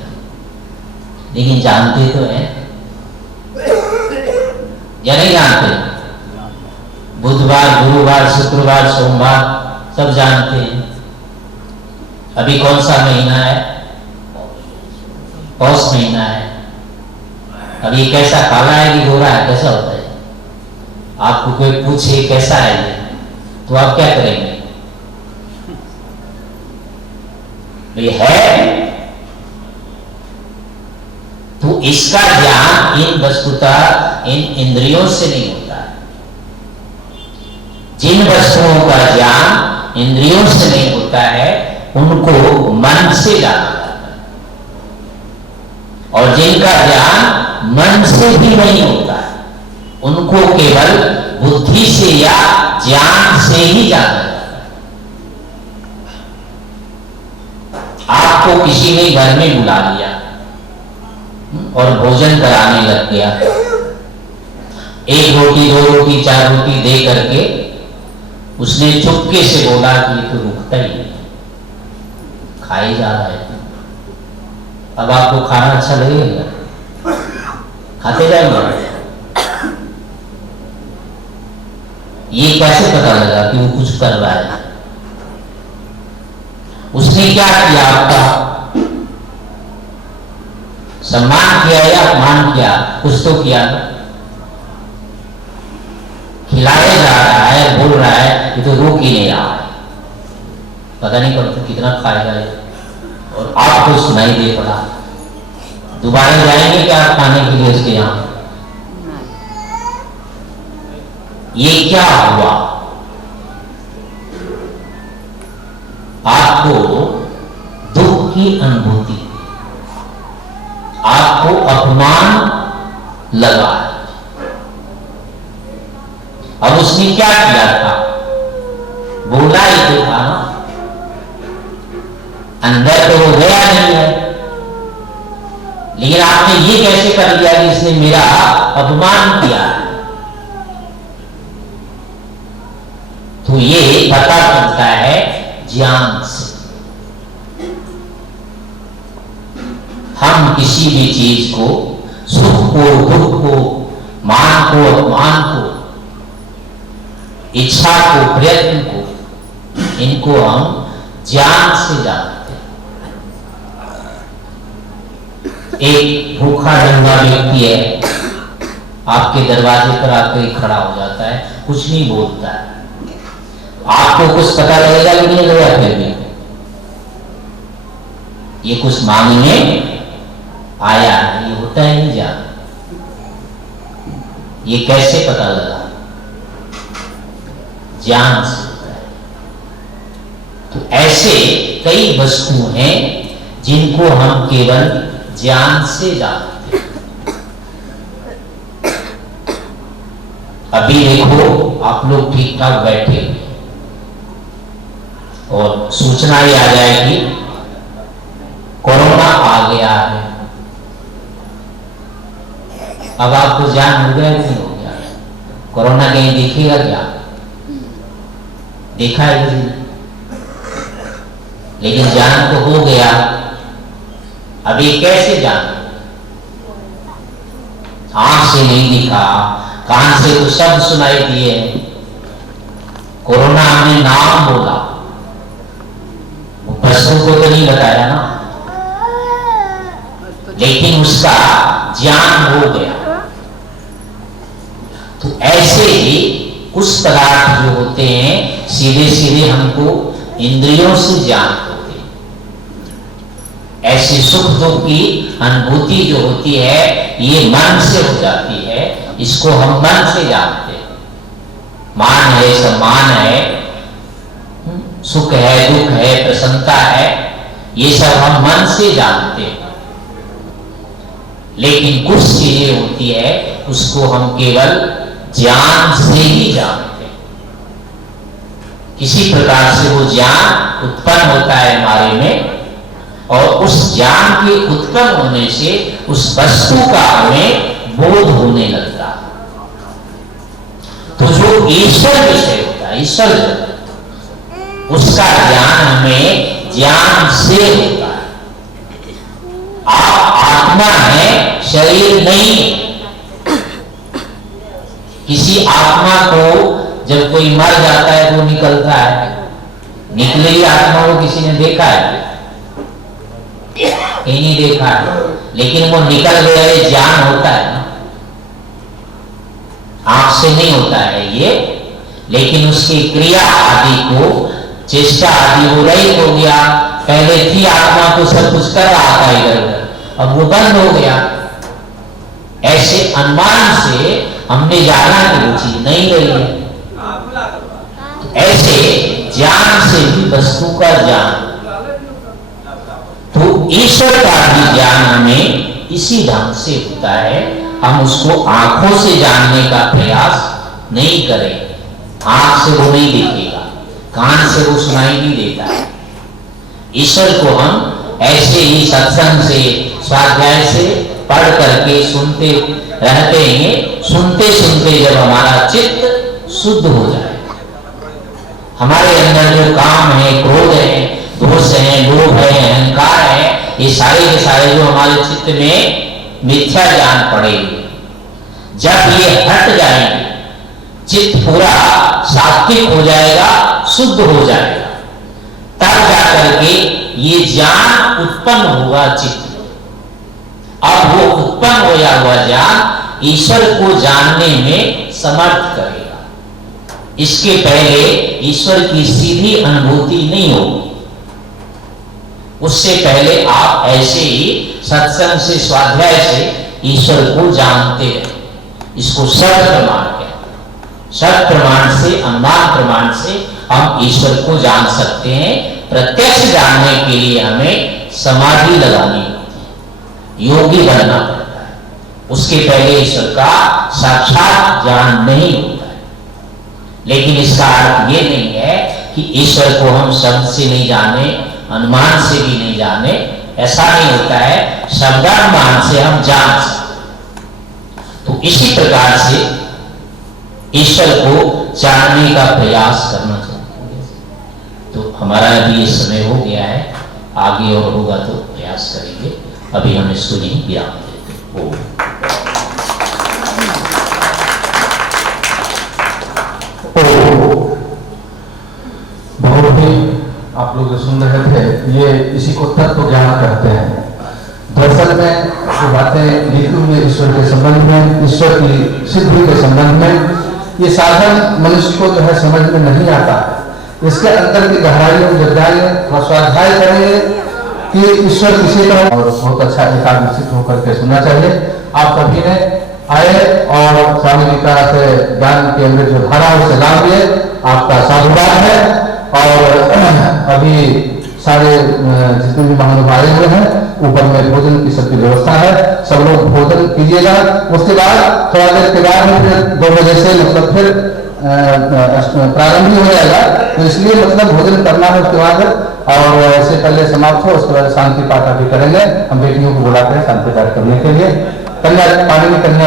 लेकिन जानते तो हैं या नहीं जानते? बुधवार, गुरुवार, शुक्रवार, सोमवार सब जानते हैं। अभी कौन सा महीना है? पौष महीना है। अभी कैसा, काला है कि गोरा है, कैसा होता है? आपको कोई पूछे कैसा है ये, तो आप क्या करेंगे? ये है। तो इसका ज्ञान इन वस्तुतः इन इंद्रियों से नहीं होता है। जिन वस्तुओं का ज्ञान इंद्रियों से नहीं होता है उनको मन से जाना जाता है, और जिनका ज्ञान मन से भी नहीं होता है उनको केवल बुद्धि से या ज्ञान से ही जाना जाता है। आपको किसी ने घर में बुला लिया और भोजन कराने लग गया, एक रोटी, दो रोटी, चार रोटी दे करके उसने चुपके से बोला कि ये तो रुकता ही नहीं, खाई जा रहा है। अब आपको खाना अच्छा लगेगा? खाते जाएंगे? ये कैसे पता लगा कि वो कुछ कर रहा है? उसने क्या किया? आपका सम्मान किया या अपमान किया? कुछ तो किया। खिलाया जा रहा है, बोल रहा है, ये तो रोक ही नहीं रहा है। पता नहीं पड़ता कितना खाएगा ये, और आपको सुनाई दे पड़ा। दोबारा जाएंगे क्या आप खाने के लिए उसके यहां? ये क्या हुआ? आपको दुख की अनुभूति, आपको अपमान लगा। अब उसने क्या किया था? बोला ही तो था ना, अंदर तो वो गया नहीं है, लेकिन आपने ये कैसे कर लिया कि इसने मेरा अपमान किया? तो ये पता चलता है ज्ञान से। हम किसी भी चीज को, सुख को, दुख को, मान को, अपमान को, इच्छा को, प्रयत्न को, इनको हम ज्ञान से जानते हैं। एक भूखा नंगा व्यक्ति है, आपके दरवाजे पर आकर खड़ा हो जाता है, कुछ नहीं बोलता है, आपको कुछ पता लगेगा कि नहीं लगेगा? फिर भी ये कुछ मांगने आया है, ये होता है नहीं जान। ये कैसे पता लगा? ज्ञान से होता है। तो ऐसे कई वस्तु हैं जिनको हम केवल ज्ञान से जानते हैं। अभी देखो आप लोग ठीक ठाक बैठे हैं और सूचना ही आ जाएगी कोरोना आ गया है। अब आपको ज्ञान हो गया कि नहीं हो गया? कोरोना कहीं दिखेगा क्या? देखा है किसी ने? लेकिन ज्ञान तो हो गया। अभी कैसे जान? आंख से नहीं दिखा, कान से तो शब्द सुनाई दिए, कोरोना हमने नाम बोला, बच्चों को तो नहीं बताया ना, लेकिन उसका ज्ञान हो गया। तो ऐसे ही कुछ पदार्थ जो होते हैं सीधे सीधे हमको इंद्रियों से ज्ञान होते हैं। ऐसी सुख दुख की अनुभूति जो होती है ये मन से हो जाती है, इसको हम मन से जानते हैं। मान है, सम्मान है, सुख है, दुख है, प्रसन्नता है, ये सब हम मन से जानते हैं। लेकिन कुछ चीजें होती है उसको हम केवल ज्ञान से ही जानते हैं। किसी प्रकार से वो ज्ञान उत्पन्न होता है हमारे में, और उस ज्ञान के उत्पन्न होने से उस वस्तु का हमें बोध होने लगता है। तो जो ईश्वर विषय होता है, ईश्वर उसका ज्ञान हमें ज्ञान से होता है। आप आत्मा है, शरीर नहीं। किसी आत्मा को जब कोई मर जाता है तो निकलता है, निकली आत्मा को किसी ने देखा है? कहीं नहीं देखा है, लेकिन वो निकल गया, ये ज्ञान होता है ना, आंख से नहीं होता है ये, लेकिन उसकी क्रिया आदि को, चेष्टा आदि वो रहित हो गया। पहले थी आत्मा को सब कुछ कर रहा था इधर उधर, अब वो बंद हो गया। ऐसे अनुमान से हमने जाना कि वो चीज नहीं रही है। ऐसे ज्ञान से भी वस्तु का ज्ञान, तो ईश्वर का भी ज्ञान हमें इसी ढंग से होता है। हम उसको आंखों से जानने का प्रयास नहीं करें, आंख से वो नहीं दिखेगा, कान से वो सुनाई नहीं देता है। ईश्वर को हम ऐसे ही सत्संग से, स्वाध्याय से पढ़ करके सुनते रहते हैं। सुनते सुनते जब हमारा चित्त शुद्ध हो जाए, हमारे अंदर जो काम है, क्रोध है, दोष है, लोभ है, अहंकार है, ये सारे के सारे जो हमारे चित्त में मिथ्या ज्ञान पड़ेगी, जब ये हट जाएंगे, चित्त पूरा सात्विक हो जाएगा, शुद्ध हो जाएगा, तब जाकर के ये ज्ञान उत्पन्न होगा चित्त। अब वो उत्पन्न होया हुआ ज्ञान ईश्वर को जानने में समर्थ करेगा। इसके पहले ईश्वर की सीधी अनुभूति नहीं होगी। उससे पहले आप ऐसे ही सत्संग से, स्वाध्याय से ईश्वर को जानते हैं। इसको शब्द प्रमाण कहते हैं। शब्द प्रमाण से, अनुमान प्रमाण से हम ईश्वर को जान सकते हैं। प्रत्यक्ष जानने के लिए हमें समाधि लगानी होती है, योगी बनना पड़ता है। उसके पहले ईश्वर का साक्षात ज्ञान नहीं होता है। लेकिन इसका अर्थ ये नहीं है कि ईश्वर को हम शब्द से नहीं जाने, अनुमान से भी नहीं जाने, ऐसा नहीं होता है। शब्दानुमान से हम जान सकते। तो इसी प्रकार से ईश्वर को जानने का प्रयास करना चाहिए। तो हमारा अभी ये समय हो गया है, आगे और होगा तो प्रयास करेंगे। अभी हम इसको यहीं विराम देते हैं। बहुत ही आप लोग जो सुन रहे थे, ये इसी को तत्व ज्ञान कहते हैं। दरअसल में जो बातें लिखी हुई है ईश्वर के संबंध में, ईश्वर की सिद्धि के संबंध में, ये साधन मनुष्य को जो है समझ में नहीं आता। इसके अंदर की गहराइयों में जब जाएंगे, स्वाध्याय करेंगे कि ईश्वर किसी तरह, और बहुत अच्छा एकाग्रचित होकर के सुनना चाहिए। आप सभी ने आए और स्वामी जी का से ज्ञान के अंदर जो धारा उसे लाभ लिए, आपका साधुवाद है। और अभी सारे जितने भी महानुभाव आए हुए हैं, ऊपर में भोजन की सबकी व्यवस्था है, सब लोग भोजन कीजिएगा। उसके बाद थोड़ा देर के बाद में फिर 2 बजे से मतलब फिर प्रारंभ हो जाएगा। तो इसलिए मतलब भोजन करना है उसके बाद, और इससे पहले समाप्त हो, उसके बाद शांति पाठ अभी करेंगे। हम बेटियों को बुलाते हैं शांति पाठ करने के लिए। कन्या पानी में कन्या